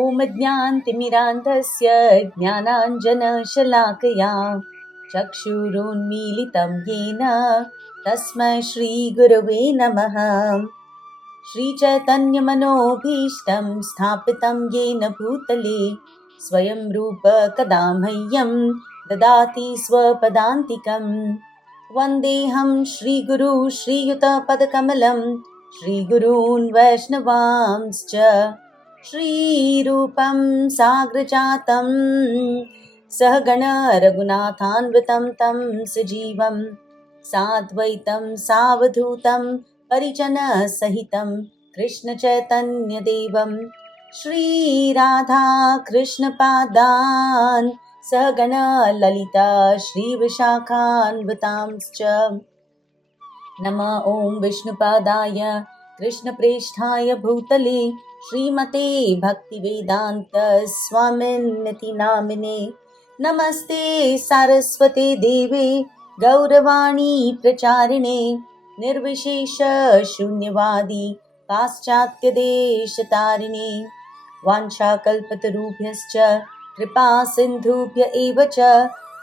ॐ ज्ञानतिमिरान्धस्य ज्ञानाञ्जनशलाकया चक्षुरुन्मीलितं येन तस्मै श्रीगुरवे नमः। श्रीचैतन्यमनोभीष्टं स्थापितं येन भूतले स्वयं रूप कदा मह्यं ददाति स्वपदान्तिकं। वन्देऽहं श्रीगुरु श्रीयुतपदकमलं श्रीगुरून् वैष्णवांश्च श्रीरूपं साग्रजातं सहगण रघुनाथान्वितं तं सजीवं साद्वैतं सावधूतं परिजनसहितं कृष्णचैतन्यदेवं श्रीराधा कृष्णपादान् सहगण ललिता श्रीविशाखान्वितांश्च। नमः ॐ विष्णुपादाय कृष्णप्रेष्ठाय भूतले श्रीमते भक्तिवेदान्त स्वामिन्निति नामिने। नमस्ते सारस्वते देवे गौरवाणी प्रचारिणे निर्विशेष शून्यवादी पाश्चात्यदेशतारिणे। वाञ्छाकल्पतरुभ्यश्च कृपा सिन्धुभ्य एव च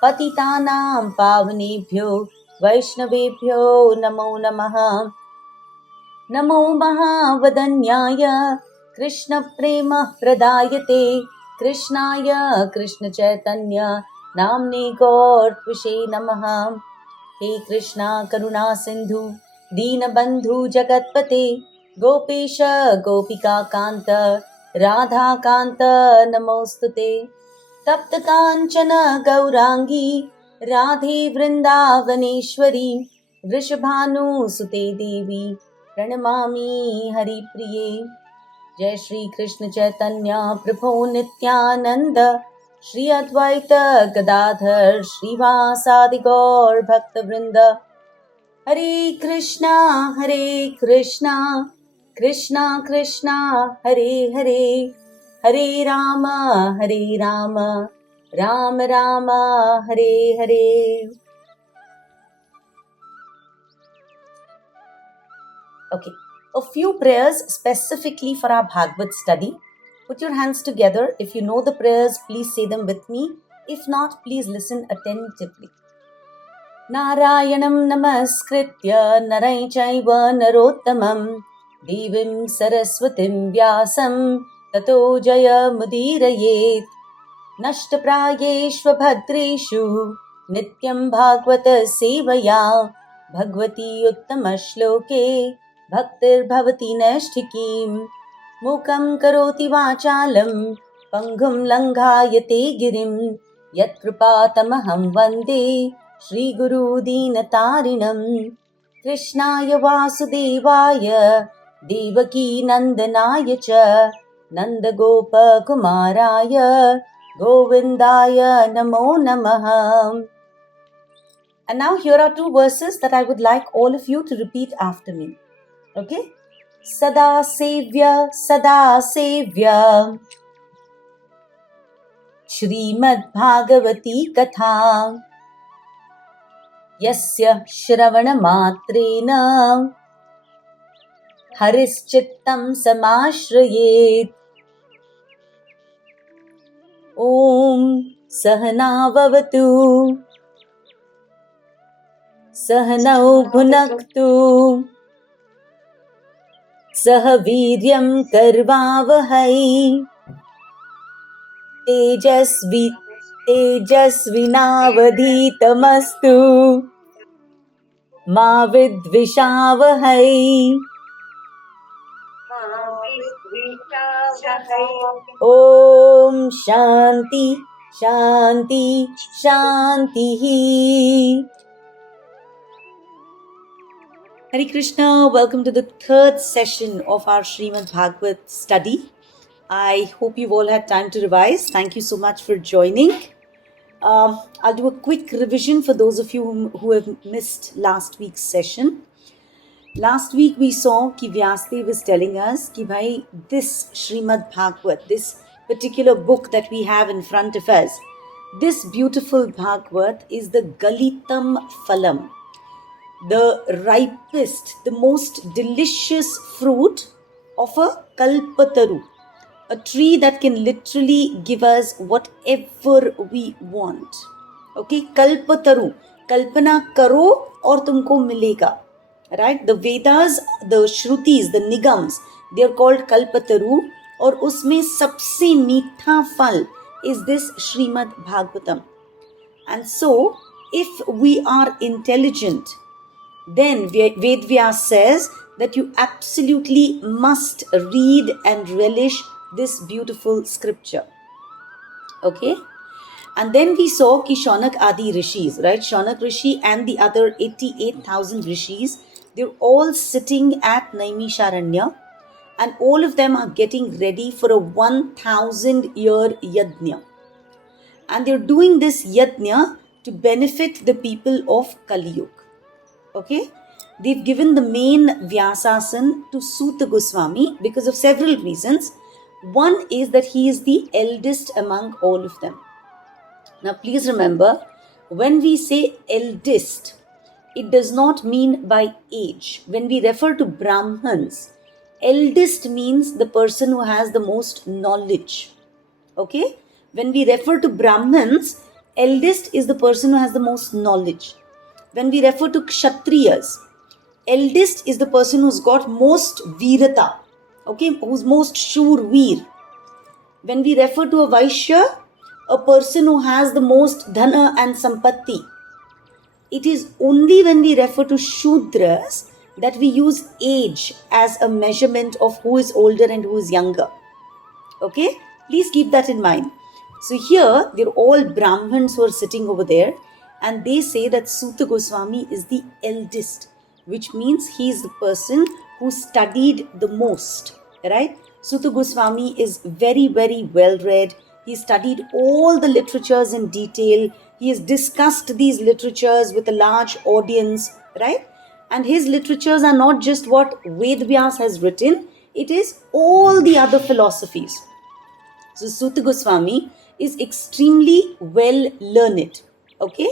पतितानां पावनेभ्यो वैष्णवेभ्यो नमो नमः। नमो महावदन्याय कृष्णप्रेम प्रदायते कृष्णाय कृष्णचैतन्य नाम्ने गौरत्विषे नमः। हे कृष्णा करुणा सिन्धु दीनबन्धु जगत्पते गोपेश गोपिकान्त राधाकान्त नमोस्तुते। तप्त काञ्चन गौरांगी राधे वृन्दावनेश्वरी वृषभानुसुते देवी प्रणमामि हरिप्रिये। जय श्री कृष्ण चैतन्य प्रभो नित्यानंद श्री अद्वैत गदाधर श्रीवासादि गौर भक्तवृंद। हरे कृष्णा कृष्णा कृष्णा हरे हरे, हरे Ram Ram Ram Hare Hare. Okay, a few prayers specifically for our Bhagavad study. Put your hands together. If you know the prayers, please say them with me. If not, please listen attentively. Narayanam namaskritya narai chaiva narottamam devim saraswatim vyasam tato jaya mudirayet nashtaprayeshva bhadreshu nityam bhagavata sevaya bhagavati uttama shloke भक्तिर्भवति नैष्ठिकीं। मूकं करोति वाचालं पङ्गुं लङ्घायते गिरिं यत्कृपातमहं वन्दे श्रीगुरुदीनतारिणं। कृष्णाय वासुदेवाय देवकीनन्दनाय च नन्दगोपकुमाराय गोविन्दाय नमो नमः। And now here are two verses that I would like all of you to repeat after me. Okay? Sada Sevya Shrimad Bhagavati Katha Yasya Shravana Matrena Harischittam Samashrayet. Om Sahana Vavatu Sahanau Bhunaktu Sah Viryam Karvavahai तेजस्विनावधीतमस्तु मा विद्विषावहै। ॐ शान्ति शान्ति शान्तिः। Hare Krishna, welcome to the third session of our Srimad Bhagavad study. I hope you've all had time to revise. Thank you so much for joining. I'll do a quick revision for those of you who have missed last week's session. Last week we saw कि Vyasdev was telling us कि भाई this Srimad Bhagavad, this particular book that we have in front of us, this beautiful Bhagavad is the Galitam Phalam, the ripest, the most delicious fruit of a Kalpataru. a tree that can literally give us whatever we want. Okay, kalpataru, kalpana karo और तुमको मिलेगा. Right? The Vedas, the Shrutis, the Nigams, they are called kalpataru, और उसमें सबसे मीठा फल is this Srimad Bhagavatam. And so, if we are intelligent, then Vedvyas says that you absolutely must read and relish this beautiful scripture. Okay? And then we saw ki Shaunak Adi Rishis, right? Shaunak Rishi and the other 88,000 Rishis, they're all sitting at Naimisharanya, and all of them are getting ready for a 1,000-year yajna. And they're doing this yajna to benefit the people of Kali Yuga. Okay? They've given the main Vyasasan to Suta Goswami because of several reasons. One is that he is the eldest among all of them. Now please remember, when we say eldest, it does not mean by age. When we refer to Brahmins, eldest means the person who has the most knowledge. Okay? When we refer to Brahmins, eldest is the person who has the most knowledge. When we refer to Kshatriyas, eldest is the person who's got most virata. Okay? Who's most shurveer. When we refer to a Vaishya, a person who has the most dhana and sampatti. It is only when we refer to Shudras that we use age as a measurement of who is older and who is younger. Okay? Please keep that in mind. So here, they're all Brahmins who are sitting over there, and they say that Suta Goswami is the eldest, which means he is the person who studied the most. Right? Suta Goswami is very, very well read. He studied all the literatures in detail. He has discussed these literatures with a large audience, right? And his literatures are not just what Vedvyas has written, it is all the other philosophies. So Suta Goswami is extremely well learned, okay?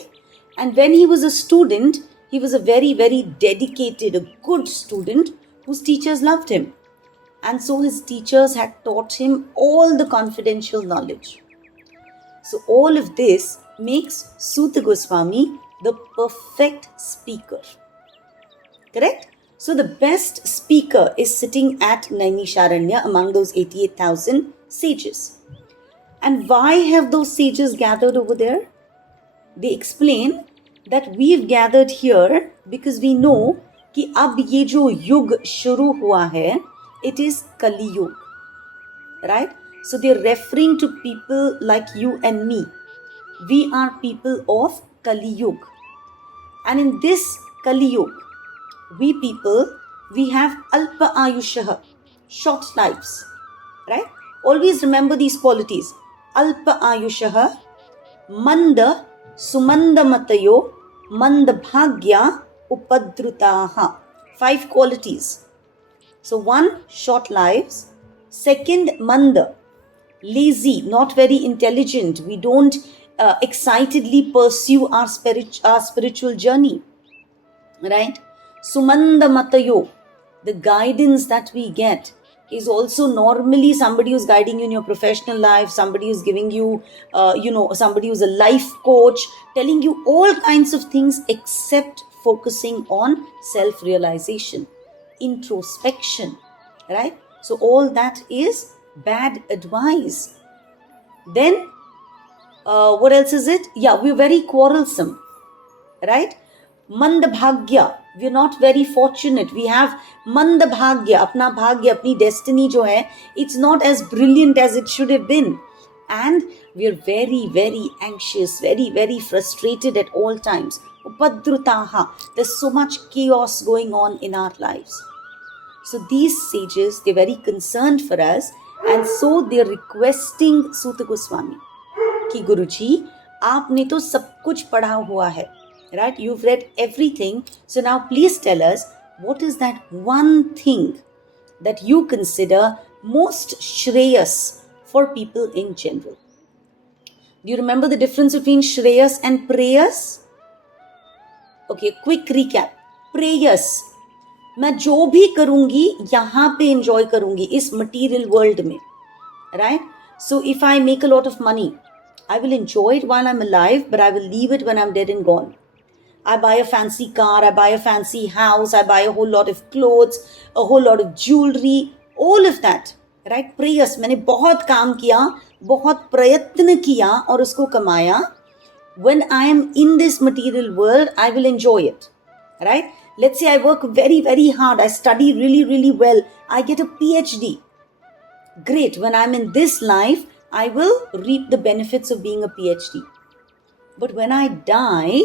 And when he was a student, he was a very, very dedicated, a good student whose teachers loved him. And so his teachers had taught him all the confidential knowledge. So all of this makes Suta Goswami the perfect speaker. Correct? So the best speaker is sitting at Naimisharanya among those 88,000 sages. And why have those sages gathered over there? They explain that we've gathered here because we know कि अब ये जो युग शुरू हुआ है, it is Kali Yuga, right? So they're referring to people like you and me. We are people of Kali Yuga. And in this Kali Yuga, we people, we have Alpa Ayushaha, short lives, right? Always remember these qualities. Alpa Ayushaha, Manda, Sumanda Matayo, Manda Bhagya, Upadrutaha. 5 qualities. So 1, short lives. 2, Manda, lazy, not very intelligent. We don't excitedly pursue our spiritual journey, right? Sumanda Matayo, the guidance that we get is also normally somebody who's guiding you in your professional life, somebody who's giving you, somebody who's a life coach, telling you all kinds of things except focusing on self-realization, introspection, right? So all that is bad advice. Then, what else is it? Yeah, we're very quarrelsome, right? Manda Bhagya, we're not very fortunate. We have Manda Bhagya, apna Bhagya, apni destiny jo hai, it's not as brilliant as it should have been. And we're very, very anxious, very, very frustrated at all times. Upadrutaha, there's so much chaos going on in our lives. So these sages, they're very concerned for us, and so they're requesting Suta Goswami कि गुरुजी आपने तो सब कुछ पढ़ा हुआ है, right? You've read everything. So now please tell us, what is that one thing that you consider most shreyas for people in general? Do you remember the difference between shreyas and preyas? Okay, quick recap. Preyas, मैं जो भी करूंगी यहाँ पे enjoy करूंगी इस material world में, right? So if I make a lot of money, I will enjoy it while I'm alive, but I will leave it when I'm dead and gone. I buy a fancy car, I buy a fancy house, I buy a whole lot of clothes, a whole lot of jewelry, all of that, right? Prayers, मैंने बहुत काम किया, बहुत प्रयत्न किया और उसको कमाया. When I am in this material world, I will enjoy it, right? Let's say I work very, very hard, I study really, really well, I get a PhD. Great, when I'm in this life, I will reap the benefits of being a PhD. But when I die,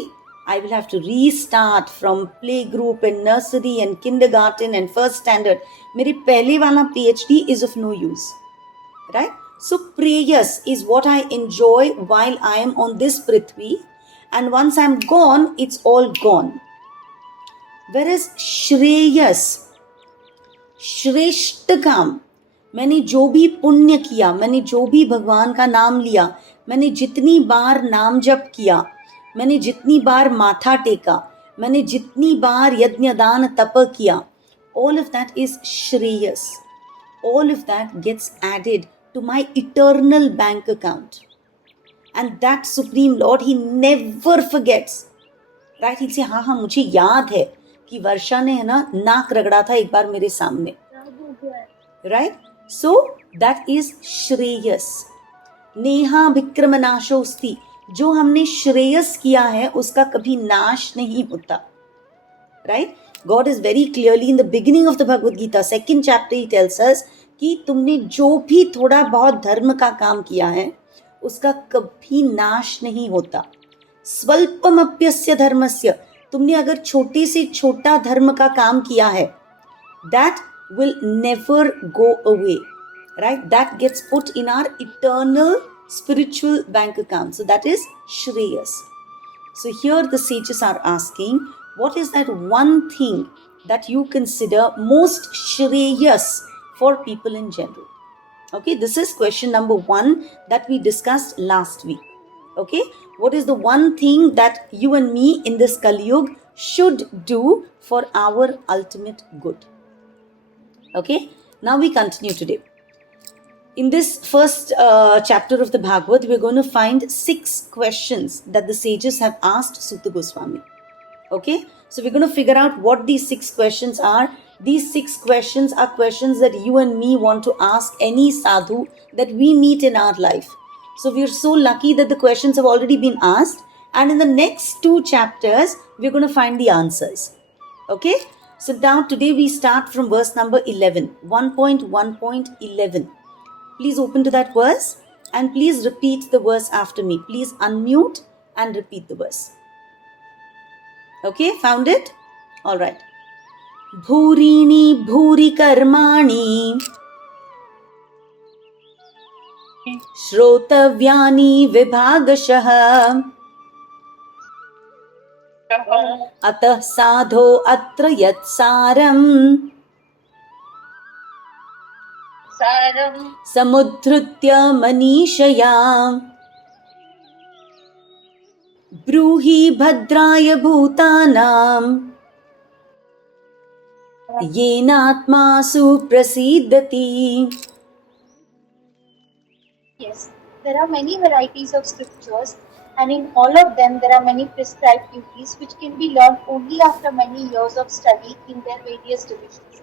I will have to restart from playgroup and nursery and kindergarten and first standard. मेरे पहले वाला PhD is of no use, right? So prayers is what I enjoy while I am on this prithvi, and once I'm gone, it's all gone. Whereas Shreyas, श्रेष्ठ काम, मैंने जो भी पुण्य किया, मैंने जो भी भगवान का नाम लिया, मैंने जितनी बार नाम जप किया, मैंने जितनी बार माथा टेका, मैंने जितनी बार यज्ञ दान तप किया, all of that is Shreyas. All of that gets added to my eternal bank account. And that Supreme Lord, He never forgets. Right? He'll say, हाँ मुझे याद है कि वर्षा ने है ना नाक रगड़ा था एक बार मेरे सामने. Right? So that is Shreyas. Neha Vikram नाशोस्ति, जो हमने श्रेयस किया है उसका कभी नाश नहीं होता. Right? God is very clearly in the beginning of the Bhagavad Gita, 2nd chapter, He tells us कि तुमने जो भी थोड़ा बहुत धर्म का काम किया है उसका कभी नाश नहीं होता. स्वल्पमप्यस्य धर्मस्य, तुमने अगर छोटे से छोटा धर्म का काम किया है, that will never go away, right? That gets put in our eternal spiritual bank account. So that is Shreyas. So here the sages are asking, what is that one thing that you consider most Shreyas for people in general? Okay, this is question number 1 that we discussed last week. Okay, what is the one thing that you and me in this Kali Yuga should do for our ultimate good? Okay, now we continue today. In this first chapter of the Bhagavad, we're going to find 6 questions that the sages have asked Suta Goswami. Okay, so we're going to figure out what these 6 questions are. These 6 questions are questions that you and me want to ask any sadhu that we meet in our life. So we're so lucky that the questions have already been asked, and in the next 2 chapters, we're going to find the answers. Okay, so now today we start from verse number 11, 1.1.11. Please open to that verse and please repeat the verse after me. Please unmute and repeat the verse. Okay, found it? All right. Bhurini bhuri karmani shrotavyani vibhagashah atah sadho atra yat saram samudhrutya manishaya ब्रूहि भद्राय भूतानां येनात्मासु प्रसीदति. Yes, there are many varieties of scriptures, and in all of them there are many prescribed duties which can be learned only after many years of study in their various divisions.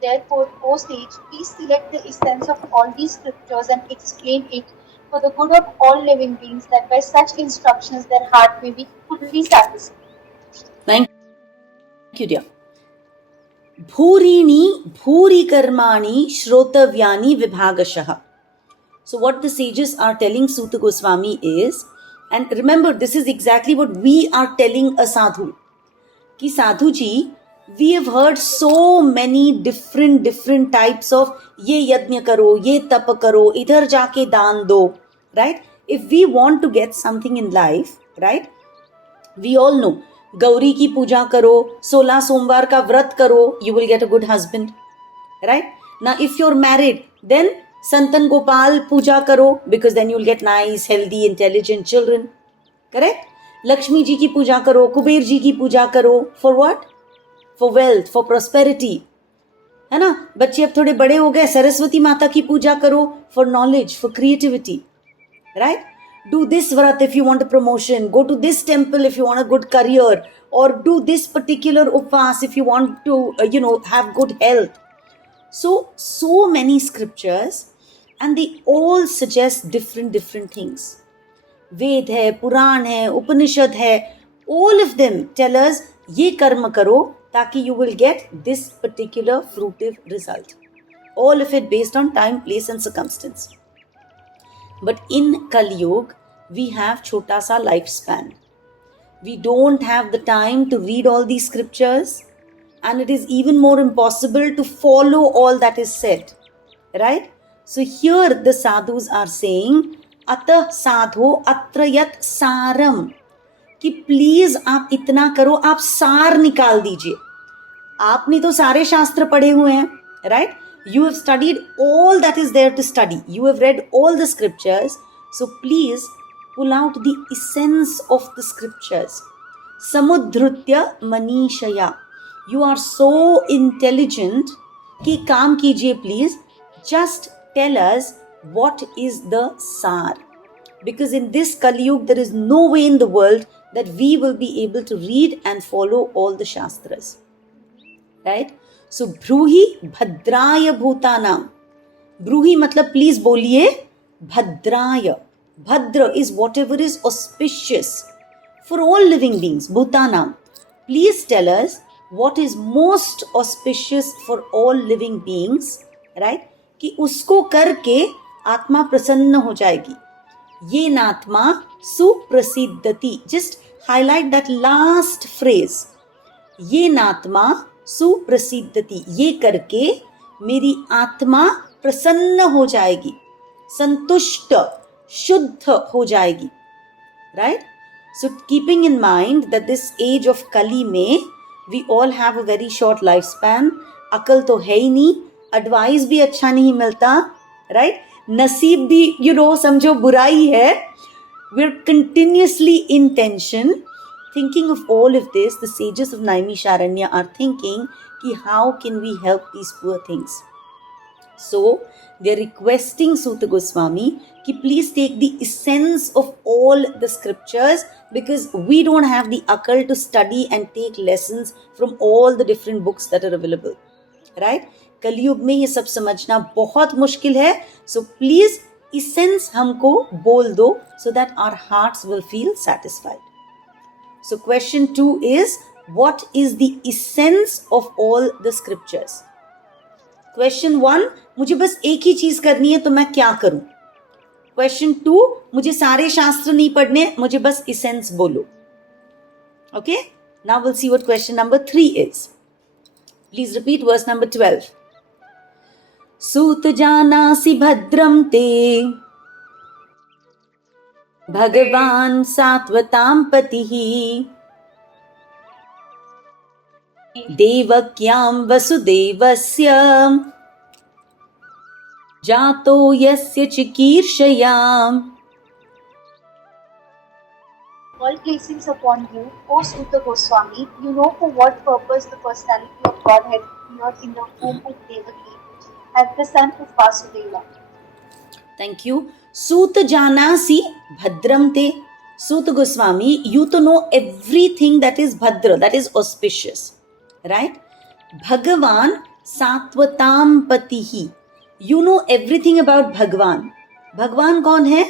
Therefore, O sage, please select the essence of all these scriptures and explain it for the good of all living beings, that by such instructions their heart may be fully satisfied. Thank you, dear. Bhurini bhuri karmani shrotavyani vibhagashah. So what the sages are telling Suta Goswami is, and remember this is exactly what we are telling a sadhu, ki sadhu ji, we have heard so many different types of ye yajna karo, ye tap karo, idhar jaake daan do, right? If we want to get something in life, right, we all know Gauri की पूजा करो, 16 सोमवार का व्रत करो, you will get a good husband, right? Now if you're married, then संतन गोपाल पूजा करो, because then you'll get nice, healthy, intelligent children, correct? Lakshmi ji की पूजा करो, कुबेर जी की पूजा करो, for what? For wealth, for prosperity. है ना. बच्चे अब थोड़े बड़े हो गए, सरस्वती माता की पूजा करो for knowledge, for creativity, right? Do this vrat if you want a promotion, go to this temple if you want a good career, or do this particular upvas if you want to have good health. So many scriptures, and they all suggest different things. वेद है, पुराण है, उपनिषद है, all of them tell us ये कर्म करो ताकि you will get this particular fruitive result. All of it based on time, place and circumstance. But in Kali Yuga, we have chota sa lifespan. We don't have the time to read all these scriptures, and it is even more impossible to follow all that is said. Right? So here the sadhus are saying, Atah sadho atrayat saram, कि please आप इतना करो, आप सार निकाल दीजिए. आपने तो सारे शास्त्र पढ़े हुए हैं, right? You have studied all that is there to study. You have read all the scriptures. So please pull out the essence of the scriptures. Samudhrutya manishaya. You are so intelligent कि काम कीजिए please. Just tell us what is the sar. Because in this Kali Yuga, there is no way in the world that we will be able to read and follow all the shastras. Right? So, Bruhi Bhadraya Bhutanam. Bruhi matlab please boliye Bhadraya. Bhadra is whatever is auspicious for all living beings. Bhutanam. Please tell us what is most auspicious for all living beings. Right? कि उसको करके आत्मा प्रसन्न हो जाएगी. ये नात्मा सुप्रसिद्धति. Just highlight that last phrase. ये नात्मा सुप्रसिद्धति. ये करके मेरी आत्मा प्रसन्न हो जाएगी, संतुष्ट, शुद्ध हो जाएगी. Right? So keeping in mind that this age of Kali में we all have a very short lifespan. अकल तो है ही नहीं, एडवाइस भी अच्छा नहीं मिलता, राइट? नसीब भी समझो बुराई है. We're continuously in tension. Thinking of all of this, the sages of Naimisharanya are thinking कि how can we help these poor things? So they're requesting Suta Goswami कि please take the essence of all the scriptures, because we don't have the akal to study and take lessons from all the different books that are available. Right? कलयुग में ये सब समझना बहुत मुश्किल है. So please essence हमको बोल दो so that our hearts will feel satisfied. So question 2 is, what is the essence of all the scriptures? Question 1, मुझे बस एक ही चीज करनी है तो मैं क्या करूं? Question 2, मुझे सारे शास्त्र नहीं पढ़ने, मुझे बस essence बोलो. Okay? Now we'll see what question number 3 is. Please repeat verse number 12. सूत जानासि भद्रं ते भगवान् सात्वतां पतिः देवक्यां वसुदेवस्य जातो यस्य चिकीर्षयाम्. All blessings upon you, O Suta Goswami. You know for what purpose the personality of God had appeared in the womb of Devaki as the son of Vasudeva. Thank you. Suta janasi bhadram te. Suta Goswami, you to know everything that is bhadra, that is auspicious. Right? Bhagavan satvatam patihi. You know everything about Bhagwan. भगवान कौन है?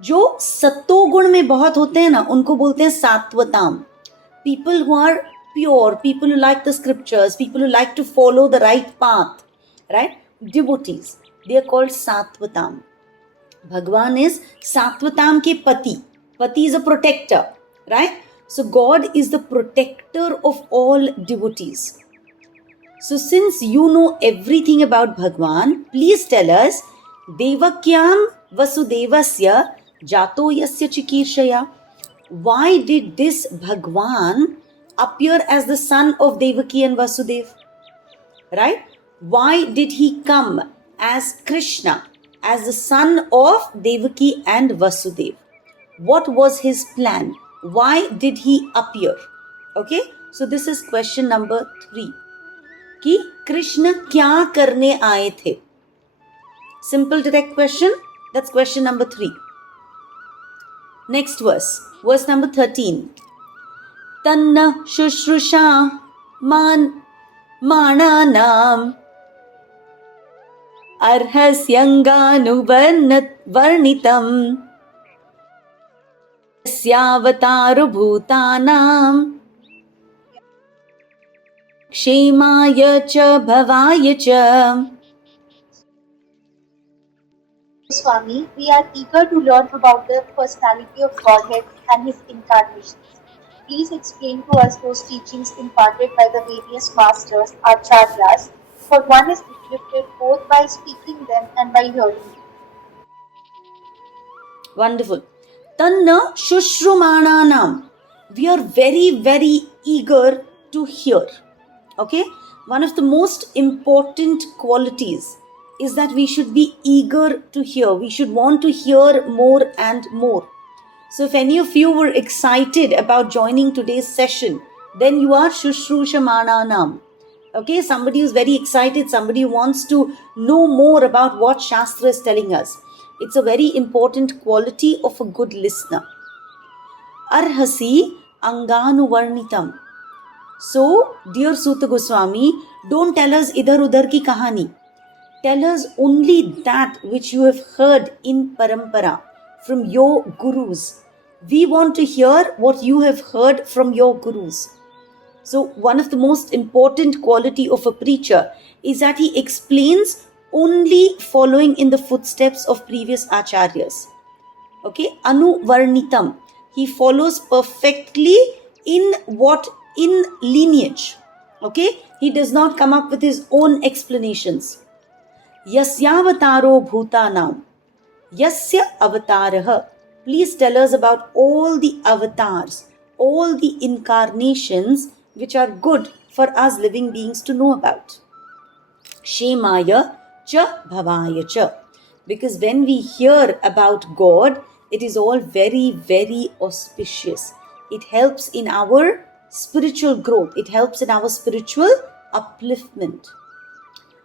जो सत्तो गुण में बहुत होते हैं ना, उनको बोलते हैं सात्वताम. People who are pure, people who like the scriptures, people who like to follow the right path, right? Devotees, they are called Sattvatam. Bhagwan is Sattvatam ke pati. Pati is a protector, right? So God is the protector of all devotees. So since you know everything about Bhagwan, please tell us, Devakyam Vasudevasya Jato Yasya Chikirshaya. Why did this Bhagwan appear as the son of Devaki and Vasudev? Right? Why did he come as Krishna, as the son of Devaki and Vasudev? What was his plan? Why did he appear? Okay, so this is question number 3. कि कृष्ण क्या करने आए थे. Simple direct question. That's question number 3. Next verse number 13. Tanna shushruषा मानानाम् अर्हस्यङ्गानुवर्णितम् यस्यावतारो भूतानां क्षेमाय च भवाय च. Swami, we are eager to learn about the personality of Godhead and his incarnations. Please explain to us those teachings imparted by the various masters, acharyas, for one is uplifted both by speaking them and by hearing them. Wonderful. Tanna shushrumananam. We are very, very eager to hear. Okay? One of the most important qualities is that we should be eager to hear. We should want to hear more and more. So if any of you were excited about joining today's session, then you are Shushrushamananam. Okay, somebody who's very excited, somebody who wants to know more about what Shastra is telling us. It's a very important quality of a good listener. Arhasi Anganuvarnitam. So, dear Suta Goswami, don't tell us idhar udhar ki kahani. Tell us only that which you have heard in parampara from your gurus. We want to hear what you have heard from your gurus. So one of the most important quality of a preacher is that he explains only following in the footsteps of previous acharyas. Okay, anuvarnitam. He follows perfectly in lineage. Okay, he does not come up with his own explanations. Yasyavataro bhutanam. Yasya avataraha. Please tell us about all the avatars, all the incarnations which are good for us living beings to know about. Shemaya cha bhavaya cha. Because when we hear about God, it is all very, very auspicious. It helps in our spiritual growth. It helps in our spiritual upliftment.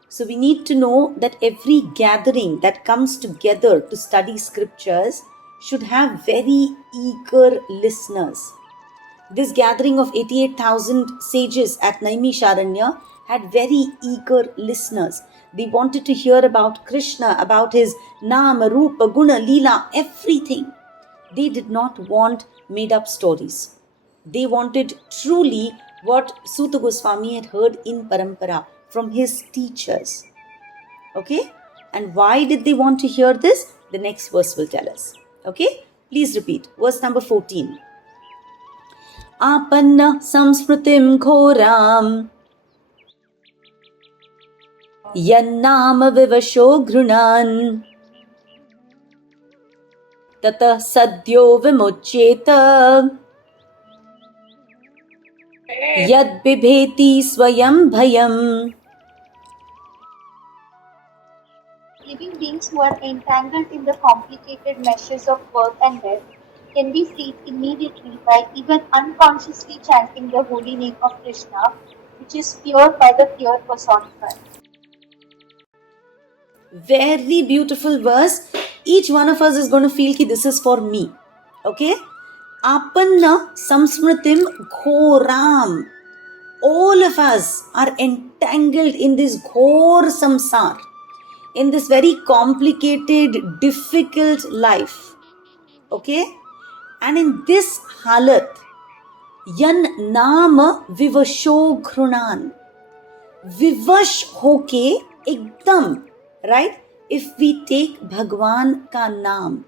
So we need to know that every gathering that comes together to study scriptures should have very eager listeners. This gathering of 88,000 sages at Naimisharanya had very eager listeners. They wanted to hear about Krishna, about his Nama, Rupa, Guna, Leela, everything. They did not want made up stories. They wanted truly what Suta Goswami had heard in Parampara from his teachers. Okay? And why did they want to hear this? The next verse will tell us. Okay? Please repeat. Verse number 14. Apanna samsmritim ghoram yannama vivasho grunan tata sadyo vimuccheta yad bibheti swayam bhayam. Living beings who are entangled in the complicated meshes of birth and death can be freed immediately by even unconsciously chanting the holy name of Krishna, which is pure by the pure personified. Very beautiful verse. Each one of us is going to feel that this is for me. Okay? Apanna samsmritim ghoram. All of us are entangled in this ghor samsar, in this very complicated, difficult life. Okay? And in this halat, yan naam vivasho ghrunan. Vivash hoke ekdam, right? If we take Bhagwan ka naam,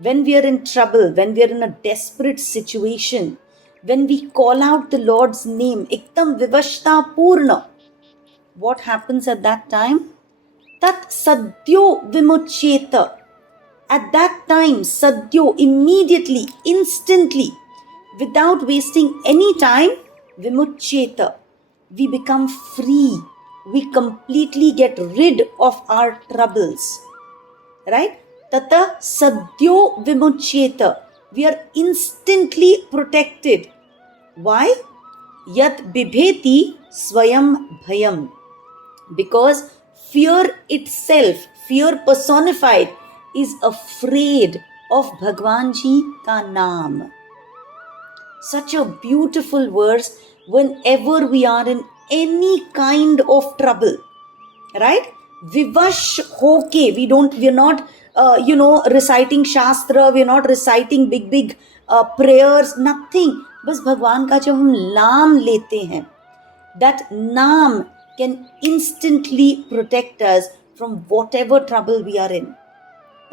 when we are in trouble, when we are in a desperate situation, when we call out the Lord's name, ekdam vivashta purna, what happens at that time? Tat sadyo vimuccheta. At that time, sadyo, immediately, instantly, without wasting any time, vimuccheta. We become free. We completely get rid of our troubles. Right? Tata sadyo vimuccheta. We are instantly protected. Why? Yat bibheti swayam bhayam. Because fear itself, fear personified, is afraid of Bhagwan Ji ka naam. Such a beautiful verse whenever we are in any kind of trouble, right? Vivash hoke, we're not, reciting Shastra, we're not reciting big prayers, nothing. बस भगवान का जब हम नाम लेते हैं, that naam can instantly protect us from whatever trouble we are in,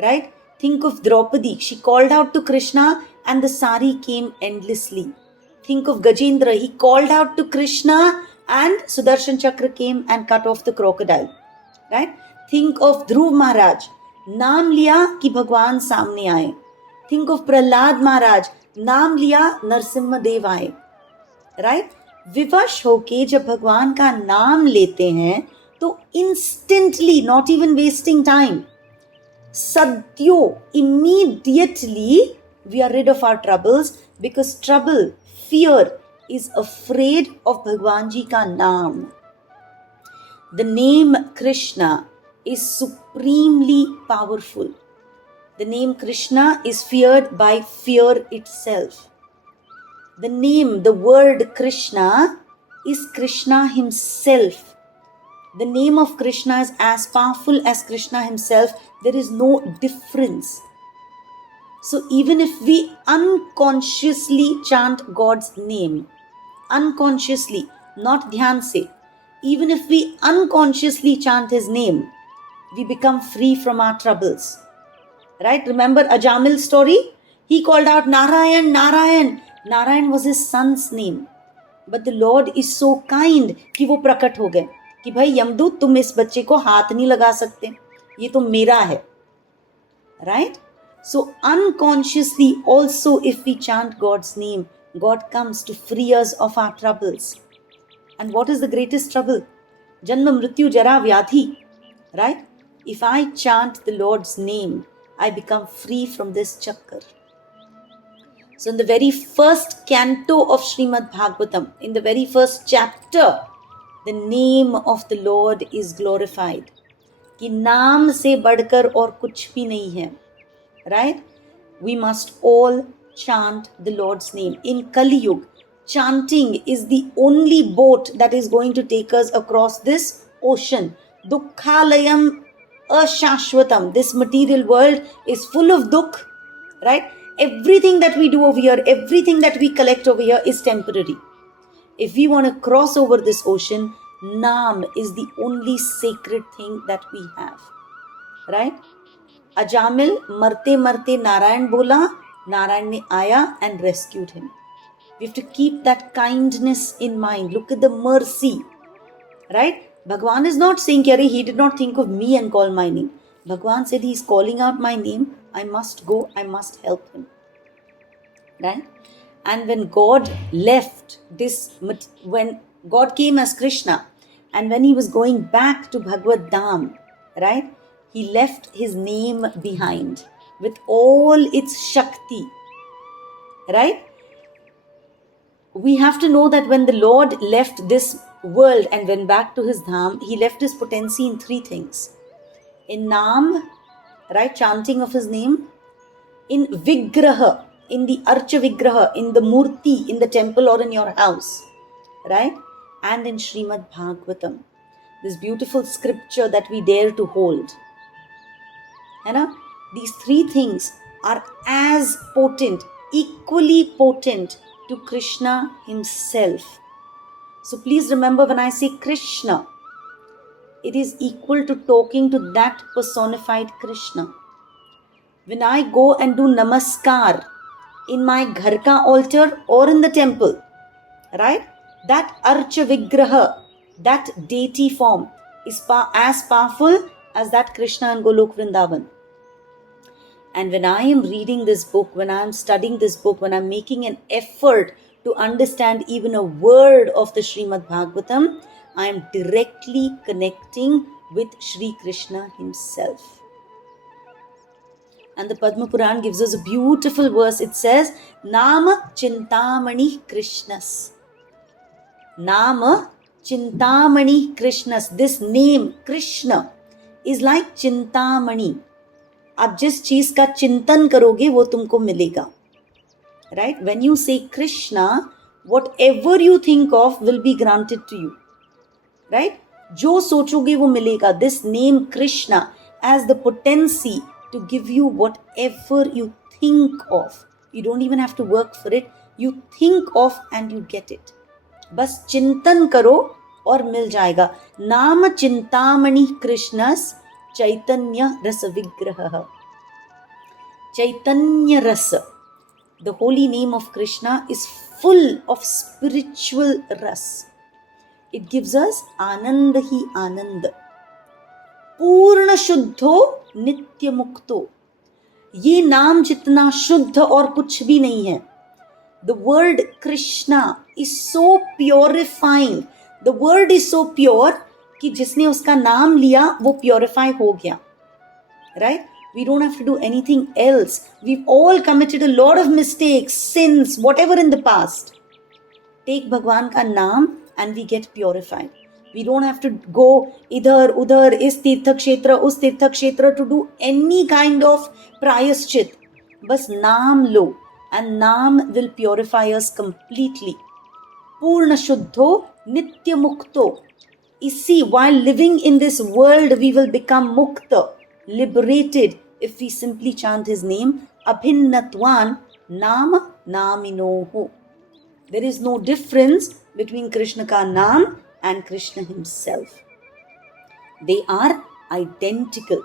right? Think of Draupadi. She called out to Krishna and the sari came endlessly. Think of Gajendra. He called out to Krishna and Sudarshan Chakra came and cut off the crocodile, right? Think of Dhruv Maharaj. नाम लिया कि भगवान सामने आए. Think of Prahlad Maharaj. नाम लिया नरसिम्हा देव आए, right? विवश होके जब भगवान का नाम लेते हैं तो instantly, not even wasting time, sadyo, immediately we are rid of our troubles, because trouble, fear is afraid of Bhagwan Ji ka naam. The name Krishna is supremely powerful. The name Krishna is feared by fear itself. The name, the word Krishna is Krishna himself. The name of Krishna is as powerful as Krishna himself. There is no difference. So even if we unconsciously chant God's name, unconsciously, not dhyan se, even if we unconsciously chant his name, we become free from our troubles. Right? Remember Ajamil's story? He called out Narayan, Narayan. Narayan was his son's name. But the Lord is so kind कि वो प्रकट हो गए कि भाई यमदूत तुम इस बच्चे को हाथ नहीं लगा सकते, ये तो मेरा है. Right? So unconsciously also if we chant God's name, God comes to free us of our troubles. And what is the greatest trouble? Janma, Mrityu, Jara, Vyadhi. Right? If I chant the Lord's name, I become free from this chakkar. So in the very first canto of Srimad Bhagavatam, in the very first chapter, the name of the Lord is glorified. कि नाम से बढ़कर और कुछ भी नहीं है. Right? We must all chant the Lord's name. In Kali Yuga, chanting is the only boat that is going to take us across this ocean. Dukkhalayam ashashvatam. This material world is full of dukh, right? Everything that we do over here, everything that we collect over here is temporary. If we want to cross over this ocean, Naam is the only sacred thing that we have, right? Ajamil marte marte Narayan bola, Narayan ne aaya and rescued him. We have to keep that kindness in mind. Look at the mercy, right? Bhagwan is not saying, he did not think of me and call my name. Bhagwan said, he is calling out my name. I must go, I must help him. Right? And when God left this, when God came as Krishna, and when he was going back to Bhagavad Dham, right? He left his name behind with all its Shakti, right? We have to know that when the Lord left this world and went back to his Dham, he left his potency in three things. In Naam, right, chanting of his name. In Vigraha, in the Archa Vigraha, in the Murti, in the temple or in your house, right? And in Srimad Bhagavatam, this beautiful scripture that we dare to hold. These three things are as potent, equally potent to Krishna himself. So please remember, when I say Krishna, it is equal to talking to that personified Krishna. When I go and do namaskar in my ghar ka altar or in the temple, right? That Archa Vigraha, that deity form is as powerful as that Krishna and Golok Vrindavan. And when I am reading this book, when I am studying this book, when I am making an effort to understand even a word of the Srimad Bhagavatam, I am directly connecting with Sri Krishna himself. And the Padma Puran gives us a beautiful verse. It says, Nama Chintamani Krishnas. Nama Chintamani Krishnas. This name Krishna is like Chintamani. आप जिस चीज का चिंतन करोगे वो तुमको मिलेगा. Right? When you say Krishna, whatever you think of will be granted to you. Right? जो सोचोगे वो मिलेगा. This name Krishna has the potency to give you whatever you think of. You don't even have to work for it. You think of and you get it. बस चिंतन करो और मिल जाएगा. नाम चिंतामणि कृष्णस चैतन्य रस विग्रह. चैतन्य रस. The holy name of Krishna is full of spiritual ras. It gives us आनंद ही आनंद. पूर्ण शुद्धो नित्य मुक्तो. ये नाम जितना शुद्ध और कुछ भी नहीं है. The word Krishna is so purifying. The word is so pure कि जिसने उसका नाम लिया वो purify हो गया. Right? We don't have to do anything else. We've all committed a lot of mistakes, sins, whatever in the past. Take भगवान का नाम and we get purified. We don't have to go इधर उधर इस तीर्थ क्षेत्र उस तीर्थ क्षेत्र to do any kind of प्रायश्चित. बस नाम लो and नाम will purify us completely. पूर्ण शुद्धो नित्य मुक्तो. इसी while living in this world we will become mukta, liberated, if we simply chant his name. Abhinnatvan nama naminoho. There is no difference between Krishna ka naam and Krishna himself. They are identical.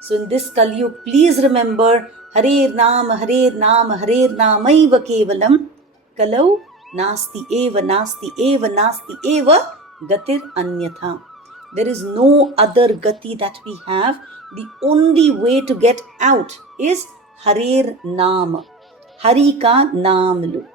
So in this Kaliyug, please remember Harer Naam, Harer Naam, Harer Naamaiva Kevalam Kalau Nasti Eva, Nasti Eva, Nasti Eva Gatir Anyatha. There is no other gati that we have. The only way to get out is Harer Naam. Hari ka naam lo.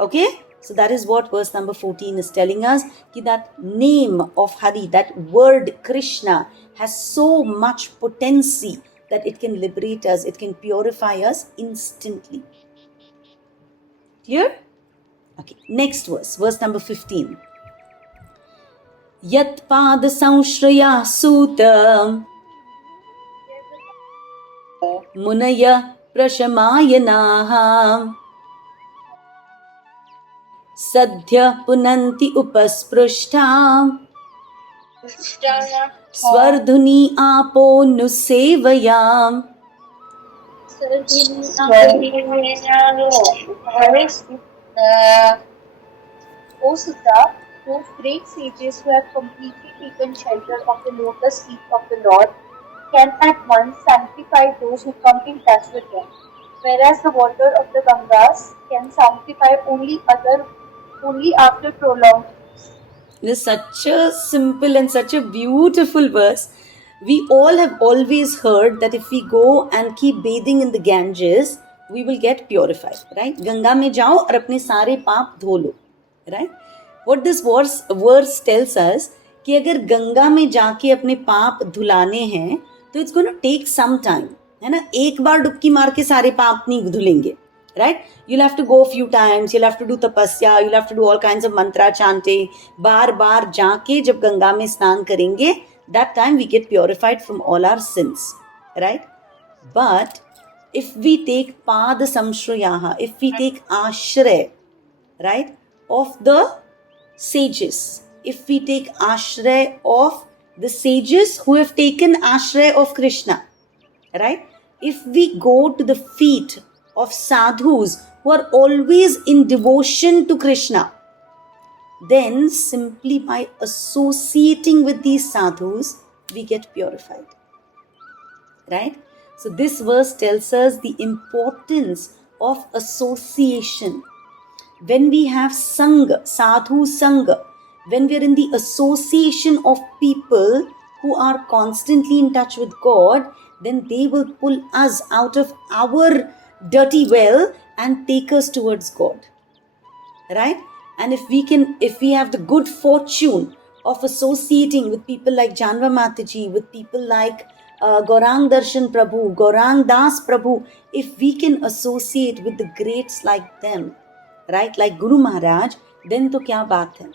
Okay? So that is what verse number 14 is telling us. Ki that name of Hari, that word Krishna has so much potency that it can liberate us, it can purify us instantly. Clear? Okay, next verse, verse number 15. Yat pad sanshraya sutam munaya prashamayanaha sadhya punanti upasprushta swardhuni apo nusevayam. O Sutta, those great sages who have completely taken shelter of the lotus feet of the Lord can at once sanctify those who come in touch with them, whereas the water of the Gangas can sanctify only after prolonged use. This is such a simple and such a beautiful verse. We all have always heard that if we go and keep bathing in the Ganges, we will get purified, right? Ganga mein jao aur apne sare paap dho lo, right? What this verse tells us कि अगर गंगा में जाके अपने पाप धुलाने हैं तो it's going to take some time, है ना. एक बार डुबकी मार के सारे पाप नहीं धुलेंगे, right? You'll have to go a few times, you'll have to do tapasya, you'll have to do all kinds of mantra chanting. बार बार जाके जब गंगा में स्नान करेंगे, that time we get purified from all our sins, right? But if we take pad samshrayaha, if we take ashray, right, of the sages, if we take ashray of the sages who have taken ashray of Krishna, right, if we go to the feet of sadhus who are always in devotion to Krishna, then simply by associating with these sadhus, we get purified, right? So this verse tells us the importance of association. When we have sangha, sadhu sangha, when we are in the association of people who are constantly in touch with God, then they will pull us out of our dirty well and take us towards God, right? And if we have the good fortune of associating with people like Janva Mataji, with people like Gaurang Darshan Prabhu, Gaurang Das Prabhu, if we can associate with the greats like them, right, like Guru Maharaj, then तो क्या बात है,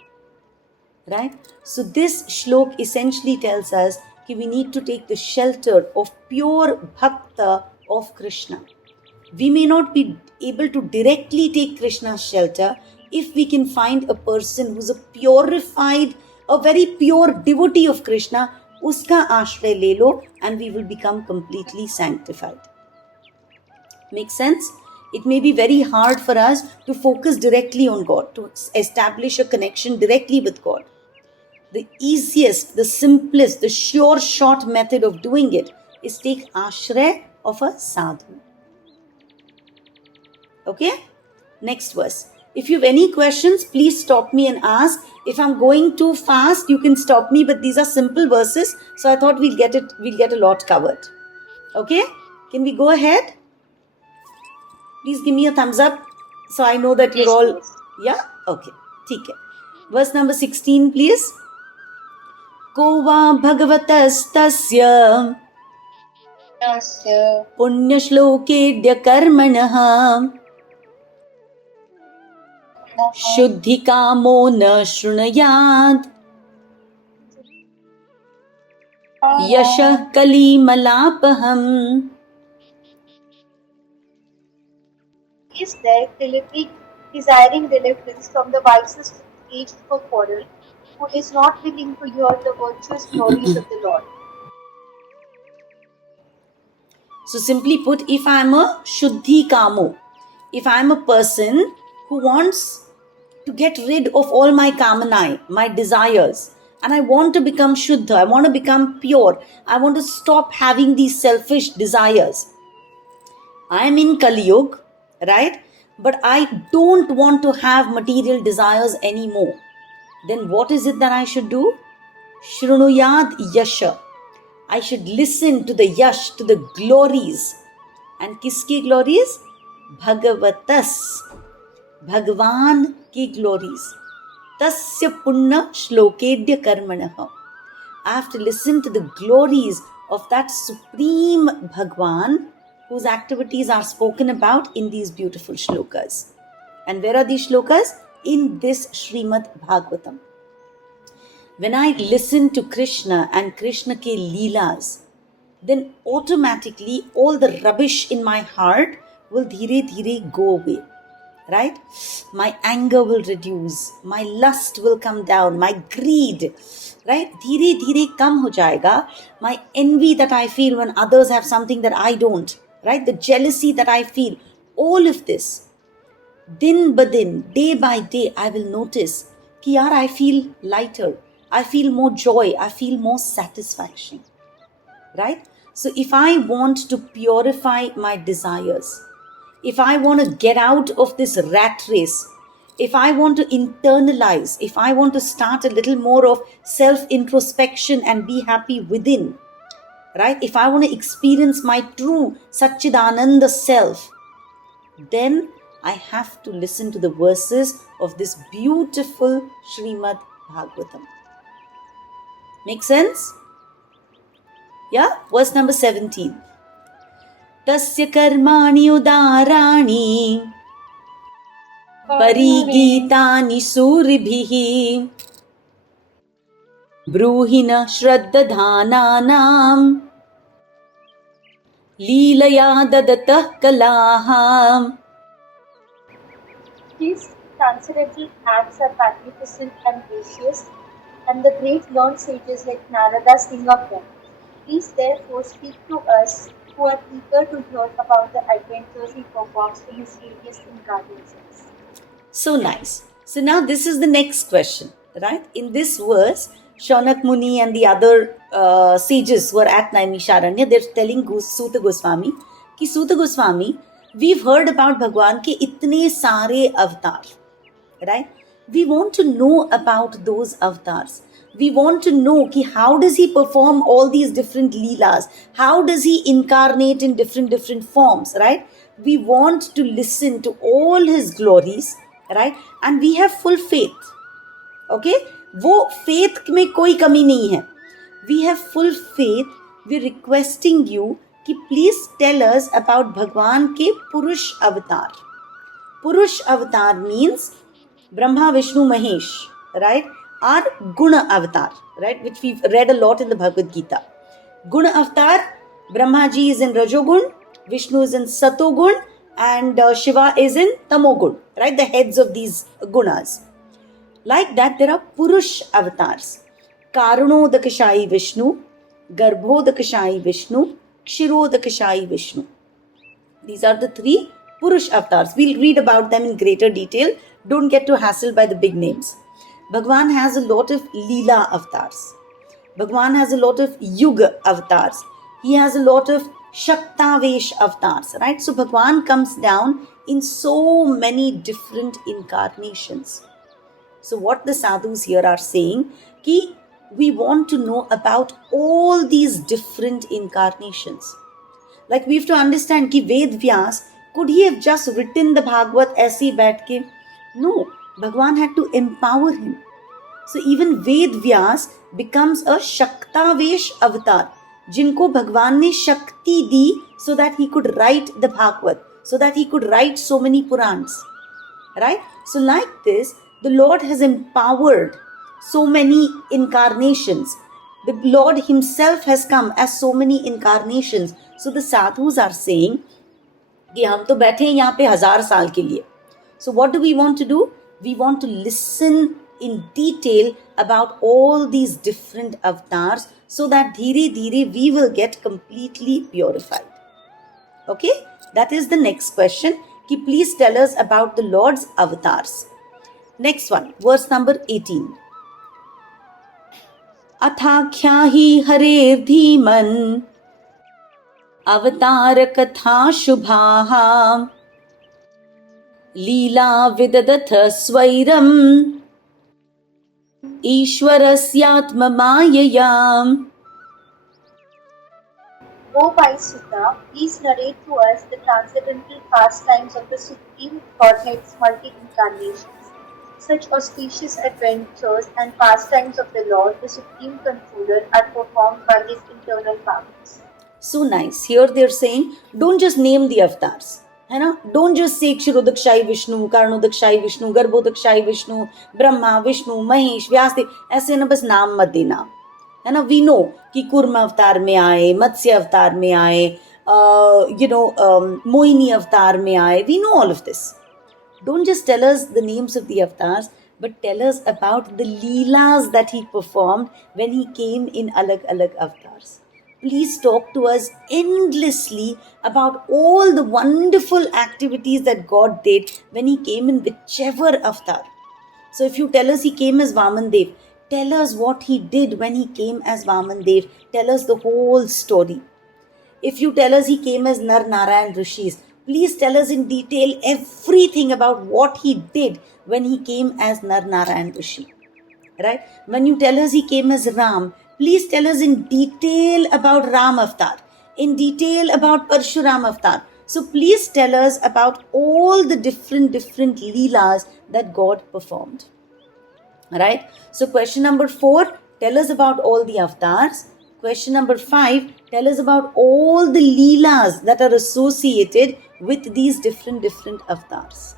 right? So this shlok essentially tells us that we need to take the shelter of pure bhakta of Krishna. We may not be able to directly take Krishna's shelter. If we can find a person who's a purified, a very pure devotee of Krishna, uska ashray le lo, and we will become completely sanctified. Make sense? It may be very hard for us to focus directly on God, to establish a connection directly with God. The easiest, the simplest, the sure short method of doing it is take ashray of a sadhu. Okay? Next verse. If you have any questions, please stop me and ask. If I'm going too fast, you can stop me, but these are simple verses, so I thought we'll get a lot covered. Okay? Can we go ahead? Please give me a thumbs up so I know that you're all... Yeah? Okay. ठीक है. Verse number 16, please. को वा भगवतस्तस्य पुण्यश्लोकेऽद्य कर्मणः शुद्धिकामो न शृणुयात् यशः कलिमलापहम्. Is there desiring deliverance from the wisest age for quarrel, who is not willing to hear the virtuous glories of the Lord? So simply put, if I am a Shuddhi Kamo, if I am a person who wants to get rid of all my kamanai, my desires, and I want to become Shuddha, I want to become pure, I want to stop having these selfish desires. I am in Kali Yuga, right? But I don't want to have material desires anymore. Then what is it that I should do? Shrunuyad Yasha. I should listen to the yash, to the glories. And kiski glories? Bhagavatas. Bhagwan ki glories. Tasya punna shlokedya karmanaha. I have to listen to the glories of that supreme Bhagwan whose activities are spoken about in these beautiful shlokas. And where are these shlokas? In this Srimad Bhagavatam. When I listen to Krishna and Krishna ke leelas, then automatically all the rubbish in my heart will dhire dhire go away. Right? My anger will reduce, my lust will come down, my greed, right? Dhire dhire kam ho jayega. My envy that I feel when others have something that I don't, right? The jealousy that I feel, all of this, din ba din, day by day, I will notice ki yaar, I feel lighter, I feel more joy, I feel more satisfaction, right? So if I want to purify my desires, if I want to get out of this rat race, if I want to internalize, if I want to start a little more of self-introspection and be happy within, right? If I want to experience my true Satchidananda self, then I have to listen to the verses of this beautiful Srimad Bhagavatam. Make sense? Yeah? Verse number 17. Tasya karmani udarani parigitani suribhihi bruhina shraddadhananam leelaya dadatah kalaham. These transcendental acts are magnificent and gracious, and the great learned sages like Narada sing of them. Please therefore speak to us who are eager to hear about the adventures he performs in his various incarnations. So nice. So now this is the next question, right? In this verse, Shaunak Muni and the other sages who are at Naimisharanya, they're telling Suta Goswami, ki Suta Goswami, we've heard about Bhagwan ke itne sare avatar, right? We want to know about those avatars. We want to know ki how does he perform all these different leelas? How does he incarnate in different forms, right? We want to listen to all his glories, right? And we have full faith. Okay? वो faith में कोई कमी नहीं है. We have full faith. We're requesting you कि please tell us about भगवान के पुरुष अवतार. Purush avatar means Brahma, Vishnu, Mahesh, right, are Guna Avatar, right, which we've read a lot in the Bhagavad Gita. Guna Avatar, Brahma ji is in Rajogun, Vishnu is in Satogun, and Shiva is in Tamogun, right, the heads of these gunas. Like that, there are Purush avatars. Karanodakashayi Vishnu, Garbhodakashayi Vishnu, Kshirodakashayi Vishnu. These are the three Purush avatars. We'll read about them in greater detail. Don't get too hassled by the big names. Bhagwan has a lot of Leela avatars. Bhagwan has a lot of Yuga avatars. He has a lot of Shaktavesh avatars, right? So Bhagwan comes down in so many different incarnations. So what the sadhus here are saying, ki we want to know about all these different incarnations. Like we have to understand ki Ved Vyas, could he have just written the Bhagavad aise baith ke? No, Bhagwan had to empower him. So even Ved Vyas becomes a Shaktavesh avatar, जिनको भगवान ने शक्ति दी so that he could write the Bhagavad, so that he could write so many Purans, right? So like this, the Lord has empowered so many incarnations. The Lord himself has come as so many incarnations. So the sadhus are saying कि हम तो बैठे हैं यहाँ पे 1000 साल के लिए. So what do we want to do? We want to listen in detail about all these different avatars so that dhire dhire we will get completely purified. Okay, that is the next question. Ki please tell us about the Lord's avatars. Next one, verse number 18. Athakhya hi harer dhiman avatar katha shubhaha Leela विदधथ स्वैरम ईश्वरस्यात्म माययाम. O wise Sutta, please narrate to us the transcendental pastimes of the Supreme Godhead's multi-incarnations. Such auspicious adventures and pastimes of the Lord, the Supreme Controller, are performed by His internal powers. So nice. Here they are saying, don't just name the avatars. है ना, don't just say क्षीरोदकशाही Vishnu, कारणोदकशाही Vishnu, गर्भोदकशाही Vishnu, Brahma, Vishnu, Mahesh, Vyasdev, ऐसे ना बस नाम मत देना, है ना. वी नो कि कूर्म अवतार में आए, मत्स्य अवतार में आए, मोहिनी अवतार में आए. We know all of this. Don't just tell us the names of the avatars, but tell us about the leelas that he performed when he came in alag-alag avatars. Please talk to us endlessly about all the wonderful activities that God did when he came in whichever avatar. So if you tell us he came as Vaman Dev, tell us what he did when he came as Vaman Dev. Tell us the whole story. If you tell us he came as Nar Narayan Rishis, please tell us in detail everything about what he did when he came as Nar Narayan Rishi. Right? When you tell us he came as Ram, please tell us in detail about Ram Avatar, in detail about Parshuram Avatar. So please tell us about all the different leelas that God performed. Right? So question number 4, tell us about all the avatars. Question number 5, tell us about all the leelas that are associated with these different avatars.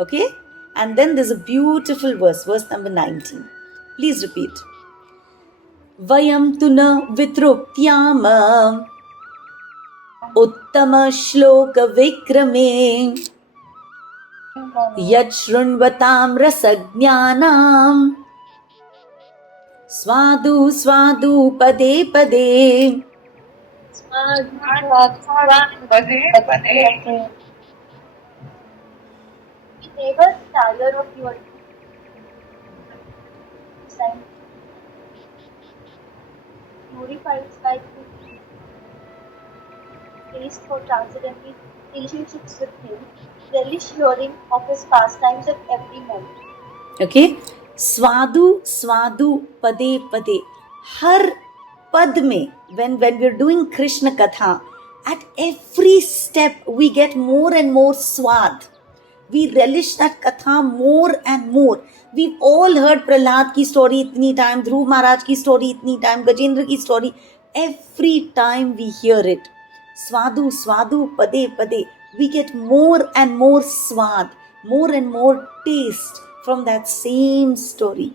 Okay? And then there's a beautiful verse number 19. Please repeat. Vayam tuna vitruptyam uttama shloka vikrame yat shrunvatam rasajnanam swadu swadu pade pade. We never tire of your sign. Glorified by taste for transcendental relationships with him, relish hearing of his pastimes at every moment. Okay? Swadu swadu pade pade. Har pad mein, when we're doing Krishna Katha, at every step we get more and more swad. We relish that Katha more and more. We've all heard Prahlad ki story itni time, Dhruv Maharaj ki story itni time, Gajendra ki story. Every time we hear it, swadu swadu pade pade, we get more and more swad. more and more taste from that same story.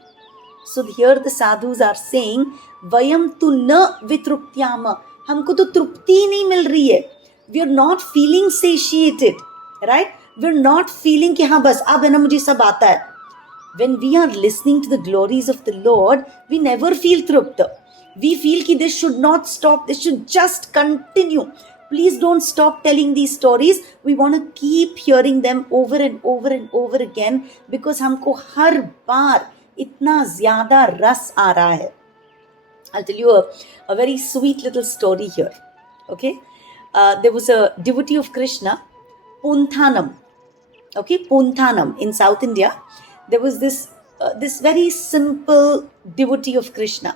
So here the sadhus are saying, Vayam tu na vitruptyama. हमको तो तृप्ति ही नहीं मिल रही है. We are not feeling satiated, right? We are not feeling कि हाँ बस अब है ना मुझे सब आता है. When we are listening to the glories of the Lord, we never feel trupta. We feel कि this should not stop. This should just continue. Please don't stop telling these stories. We want to keep hearing them over and over and over again because हमको हर बार इतना ज़्यादा रस आ रहा है. I'll tell you a very sweet little story here. Okay, there was a devotee of Krishna, Punthanam. Okay, Punthanam in South India. There was this very simple devotee of Krishna,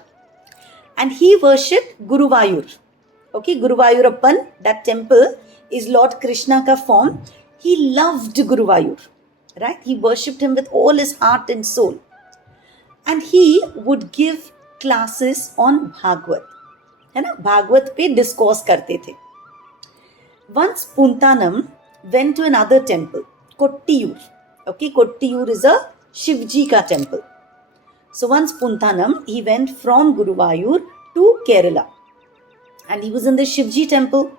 and he worshipped Guruvayur. Okay, Guruvayurappan, that temple is Lord Krishna ka form. He loved Guruvayur, right? He worshipped him with all his heart and soul, and he would give classes on Bhagavad, है ना, भागवत पे discourse करते थे. Once Puntanam went to another temple, Kottiyur. Okay, Kottiyur is a Shivji ka temple. So once Puntanam, he went from Guruvayur to Kerala, and he was in the Shivji temple.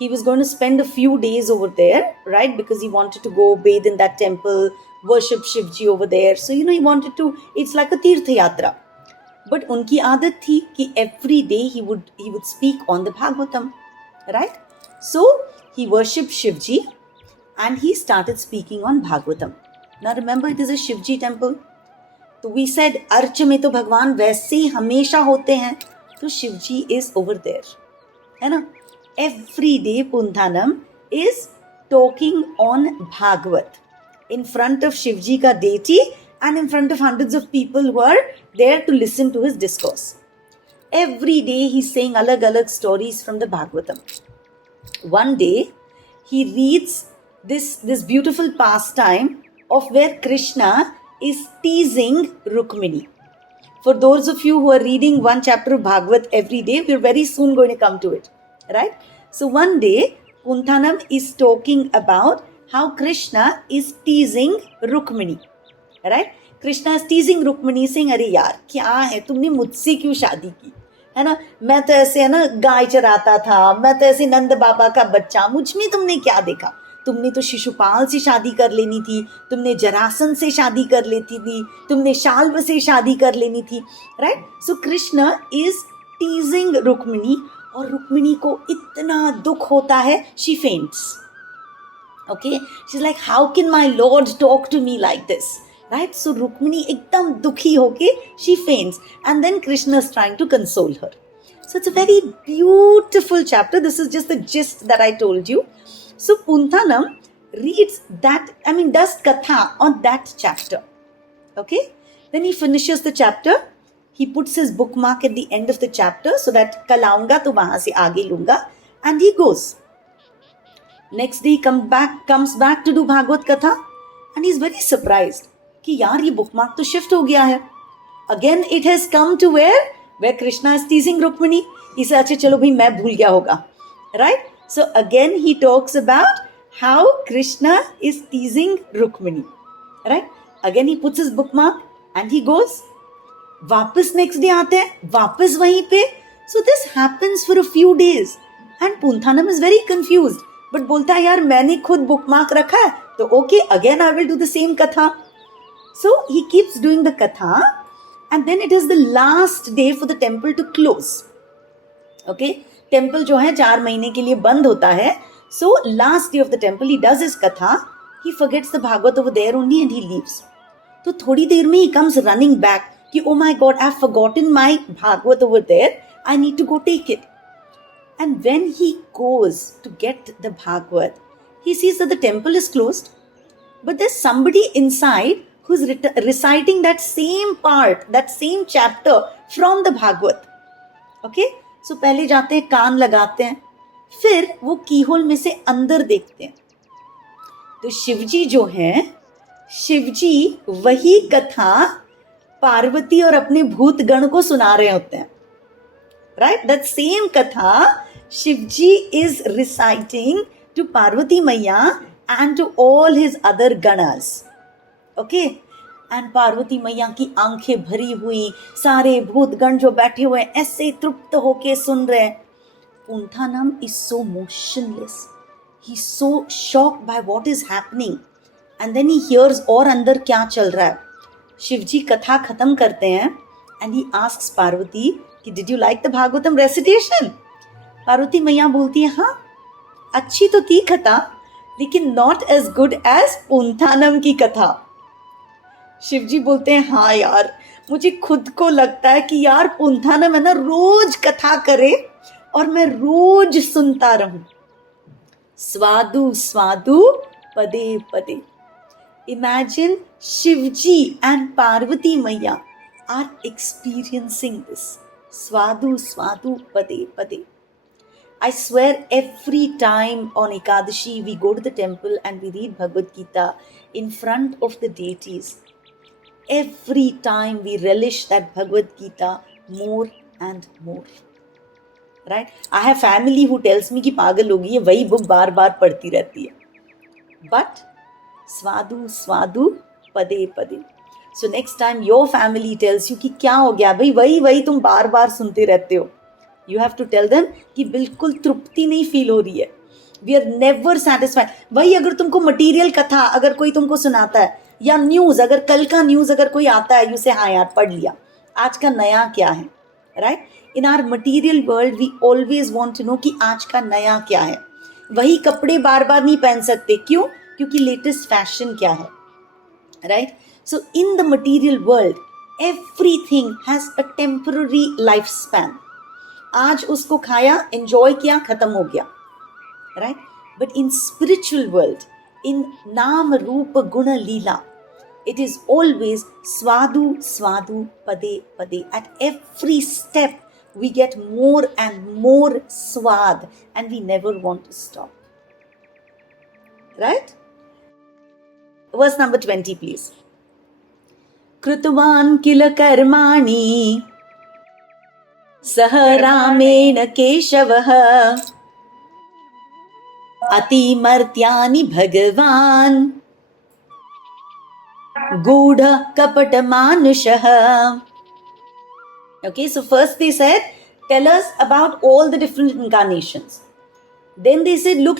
He was going to spend a few days over there, right? Because he wanted to go bathe in that temple, worship Shivji over there. So he wanted to. It's like a Tirtha Yatra. But उनकी आदत थी कि every day he would speak on the Bhagavatam, right? So he worshipped Shivji and he started speaking on Bhagavatam. Now remember, it is a Shivji temple. तो we said urge में तो भगवान वैसे ही हमेशा होते हैं, तो शिवजी is over there, है ना? Every day Punthanam is talking on Bhagavat in front of Shivji ka deity and in front of hundreds of people who are there to listen to his discourse. Every day he's saying alag stories from the Bhagavatam. One day he reads this beautiful pastime of where Krishna is teasing Rukmini. For those of you who are reading one chapter of Bhagavat every day, we're very soon going to come to it, right? So one day Punthanam is talking about how Krishna is teasing Rukmini. Right, Krishna is teasing Rukmini Singh, अरे यार क्या है, तुमने मुझसे क्यों शादी की, है ना, मैं तो ऐसे है ना गाय चराता था, मैं तो ऐसे नंद बाबा का बच्चा, मुझ में तुमने क्या देखा, तुमने तो शिशुपाल से शादी कर लेनी थी, तुमने जरासन से शादी कर लेती थी, तुमने शाल्व से शादी कर लेनी थी, right. So Krishna is teasing Rukmini और रुक्मिणी को इतना दुख होता है, she faints. Okay, she is like how can my lord talk to me like this, right? So Rukmini ekdam dukhi hoke, she faints, and then Krishna is trying to console her. So it's a very beautiful chapter. This is just the gist that I told you. So Punthanam reads that, does katha on that chapter. Okay, then he finishes the chapter. He puts his bookmark at the end of the chapter so that kal aunga to wahan se aage lunga, and he goes. Next day he comes back to do Bhagavad Katha, and he's very surprised कि यार ये bookmark तो shift हो गया है. Again it has come to where Krishna is teasing Rukmini. इसे अच्छा चलो भाई मैं भूल गया होगा, right. So again he talks about how Krishna is teasing Rukmini, right. Again he puts his bookmark and he goes. वापस नेक्स्ट डे आते हैं, वापस वहीं पे. So this happens for a few days and Poonthanam is very confused, but बोलता है यार मैंने खुद बुकमार्क रखा है तो okay, again I will do the same कथा. So he keeps doing the katha, and then it is the last day for the temple to close. Okay, temple जो है 4 महीने के लिए बंद होता है. So last day of the temple he does his katha, he forgets the Bhagavad over there only and he leaves. तो थोड़ी देर में he comes running back कि oh my God, I've forgotten my Bhagavad over there, I need to go take it. And when he goes to get the Bhagavad, he sees that the temple is closed, but there's somebody inside who's reciting that same part, that same chapter from the Bhagavad. Okay? So पहले जाते हैं, कान लगाते हैं, फिर वो keyhole में से अंदर देखते हैं, तो शिवजी जो हैं, शिवजी वही कथा पार्वती और अपने भूत गण को सुना रहे होते हैं, right? That same katha Shivji is reciting to Parvati Maiya and to all his other ganas. Okay? And Parvati मैया की आंखें भरी हुई, सारे भूतगण जो बैठे हुए ऐसे तृप्त होके सुन रहे हैं. Punthanam is so motionless. He's so shocked by what is happening. And then he hears और अंदर क्या चल रहा है. शिवजी कथा खत्म करते हैं and he asks पार्वती कि did you like the Bhagavatam recitation? Parvati मैया बोलती है हाँ अच्छी तो थी कथा लेकिन not as good as पुंथानम की कथा. शिवजी बोलते हैं हाँ यार मुझे खुद को लगता है कि यार पुंथानम है ना रोज कथा करे और मैं रोज सुनता रहूं. स्वादु स्वादु पदे पदे. Imagine Shivji and Parvati Maya are experiencing this. Swadu Swadu Pade Pade. I swear every time on Ekadashi we go to the temple and we read Bhagavad Gita in front of the deities. Every time we relish that Bhagavad Gita more and more. Right? I have family who tells me कि पागल होगी ये वही book बार बार पढ़ती रहती है. But स्वादु स्वादु पदे पदे. So next time your family tells you कि क्या हो गया भाई वही वही तुम बार बार सुनते रहते हो, you have to tell them कि बिल्कुल तृप्ति नहीं फील हो रही है. We are never satisfied. वही अगर तुमको मटीरियल कथा अगर कोई तुमको सुनाता है या न्यूज अगर कल का न्यूज अगर कोई आता है यू से हाँ यार पढ़ लिया आज का नया क्या है. Right? In our material world we always want to know कि आज का नया क्या है. वही कपड़े बार बार नहीं पहन सकते. क्यों? क्योंकि लेटेस्ट फैशन क्या है. Right? So in the material world everything has a temporary life span. आज उसको खाया एंजॉय किया खत्म हो गया. Right? But in spiritual world in Naam Rupa Guna Leela, it is always Swadu Swadu Pade Pade. At every step we get more and more swad and we never want to stop. Right? Verse number 20 please. Krutvan kila karmani Saha Ramena Keshavaha अतिमर्त्यानि भगवान् गूढ़ कपट मानुषः. Okay, so first they said, tell us about all the different incarnations. Then they said, look,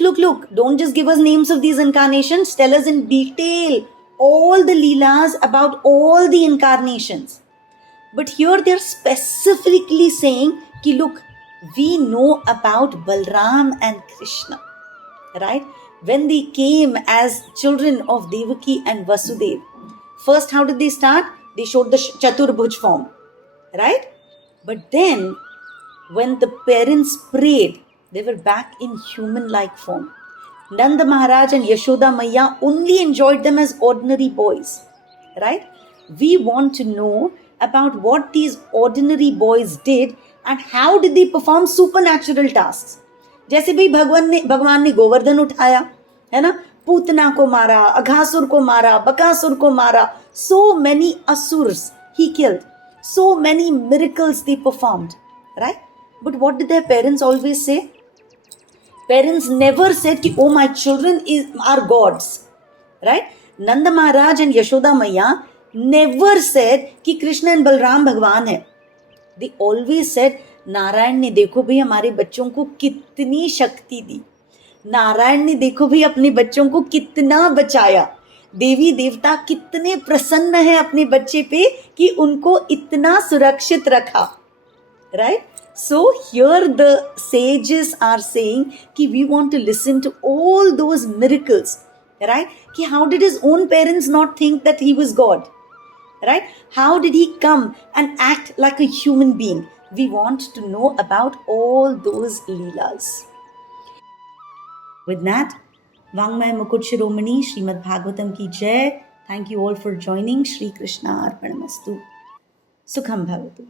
don't just give us names of these incarnations, tell us in detail all the leelas about all the incarnations. But here they are specifically saying, ki look, we know about Balram and Krishna. Right? When they came as children of Devaki and Vasudev, first how did they start? They showed the Chaturbhuj form. Right? But then, when the parents prayed, they were back in human-like form. Nanda Maharaj and Yashoda Maya only enjoyed them as ordinary boys. Right? We want to know about what these ordinary boys did and how did they perform supernatural tasks. जैसे भी भगवान ने गोवर्धन उठाया है ना, पूतना को मारा, अघासुर को मारा, बकासुर को मारा, so many asurs he killed, so many miracles they performed, right? But what did their parents always say? Parents never said कि oh my children are gods, right? Nanda Maharaj and Yashoda Maya never said कि Krishna and Balram भगवान है. They always said Narayan ने देखो भी हमारे बच्चों को कितनी शक्ति दी, नारायण ने देखो भी अपने बच्चों को कितना बचाया, देवी देवता कितने प्रसन्न है अपने बच्चे पे कि उनको इतना सुरक्षित रखा. Right? So here the sages are saying कि we want to listen to all those miracles. Right? कि how did his own parents not think that he was God. Right? How did he come and act like a human being. We want to know about all those leelas. With that, Vangmay Mukut Shiromani, Srimad Bhagavatam ki jai. Thank you all for joining. Shri Krishna Arpanamastu. Sukham Bhavatu.